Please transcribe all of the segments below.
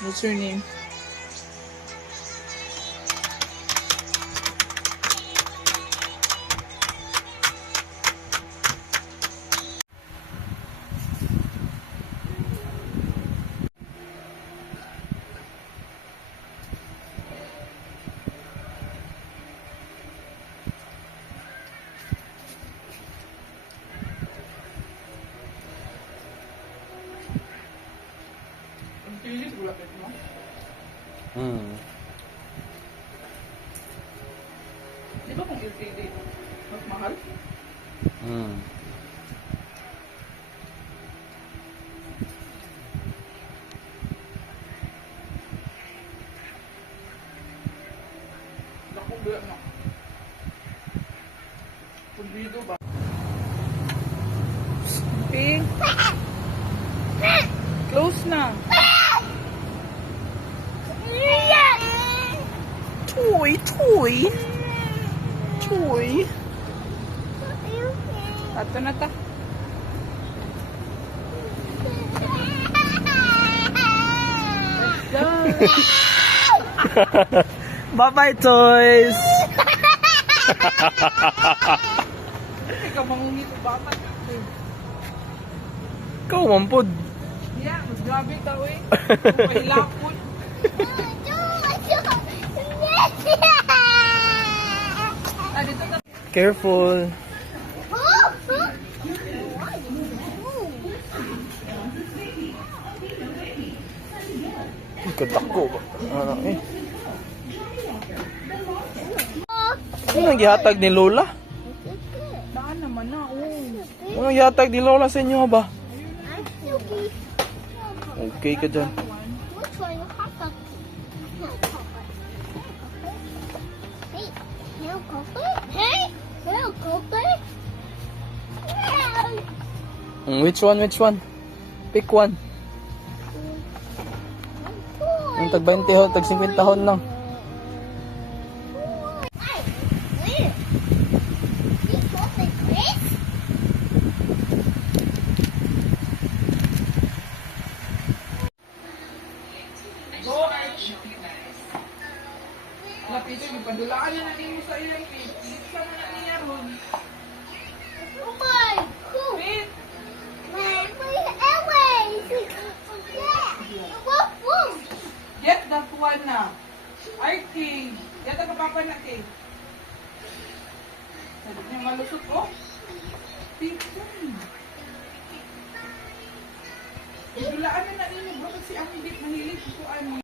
What's your name? Di ba kung LTD, mas mahal? Nakuha na. Pulbido ba? Pink. Close na. Toy, toy. Toy. Ato na ta. Bye-bye, toys! Ikaw mangungit ba? Ikaw, mampod. Yeah, mas grabe ka, eh. May lapot. Dito na. Careful. Katako ba? Ano eh? Ano ang gihatag ni Lola? Daan naman na, oh. Ano ang gihatag ni Lola sa inyo ba? Okay ka dyan. Which one? Which one? Pick one. Yung tag 20 hon, tag 50 hon lang. Lapito, yung padulaan na natin mo sa ilang pin. Pilit ka na natin niya ron. Pit! Get that one na. Arcade. Get ang kapapa na kay. Sabi niya malusot, oh. Pit yan. Padulaan na natin mo. Bakit si Ang Bit mahilig ko ano.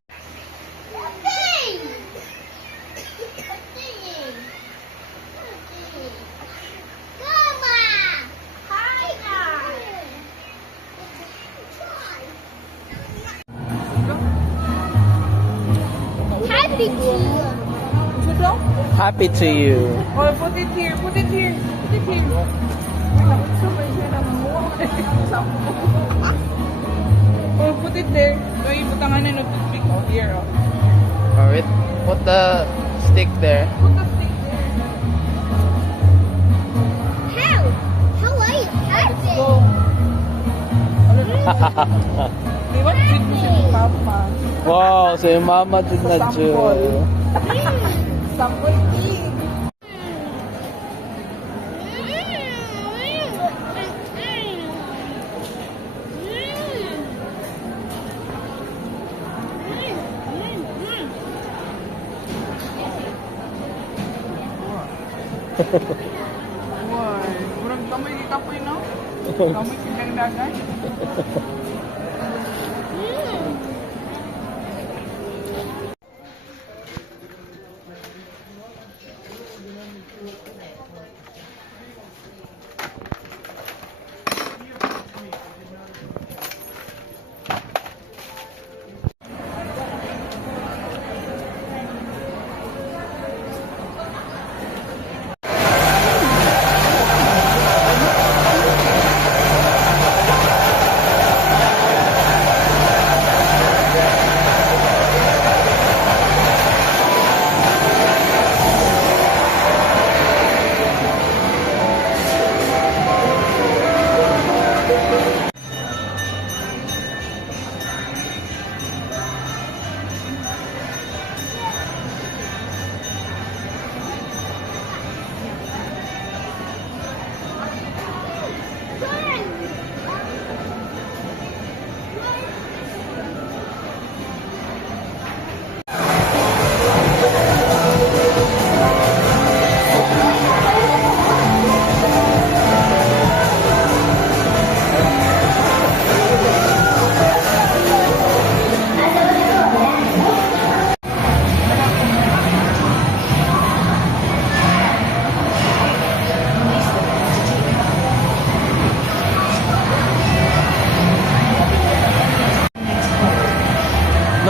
Happy to you. Oh, put it here. Put it here. Put it here. Oh, put it there. So, ibutangan na toothpick. Oh, here, oh. Alright, put the stick there. Put the stick there. Let's go. Di ba? Treat mo siya ni Papa. Wow, so yung mama did na Sample. Sample tea. Why? Murag kamay di kapoy, no? Kamay kinagdagan.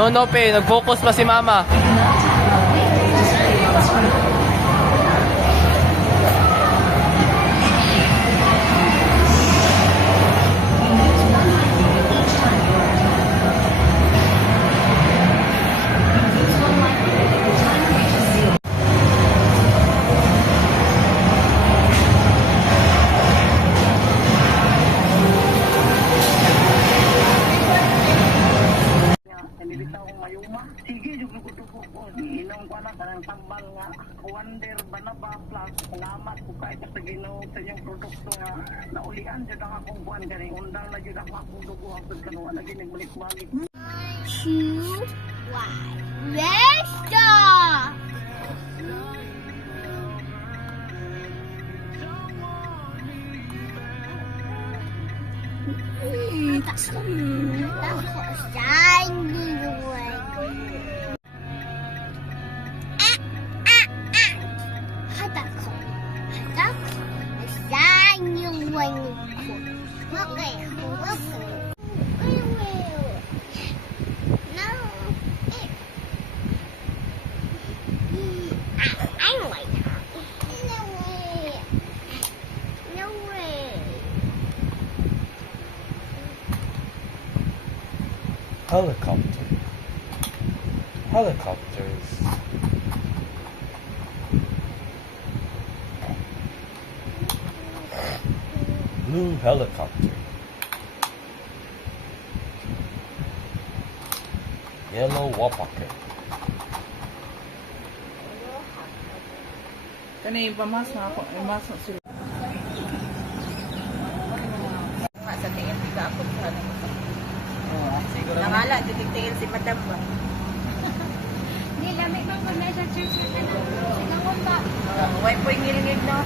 No, pe. Nag-focus pa si mama. Nilibitaw akong mayuma. Sige, yung dugo-dugo ko. Inom ko na kanang tambal nga. Wonder ba na ba? Plus, ngamat ko kahit sa ginoo sa inyong produkto nga. Naulian dyan ang akong buwan. Ganing undang na dyan ang akong dugo. Ang pagkanuan na ginig balik-balik. 2, 1. Let's go! Tako shiny one. Hadako shiny one. Okay. No. I'm like that. No way. No way. Helicopter. Helicopters. Blue helicopter. Yellow Wapaka. Kani pamas na ako, mas sila. Sa tingin, di ka ako sa Siguro. Nangala, titigil si Madam ba? Nilamig man ko na sa church na kanang. Sinangon ba? Huwag po yung ngilingig na.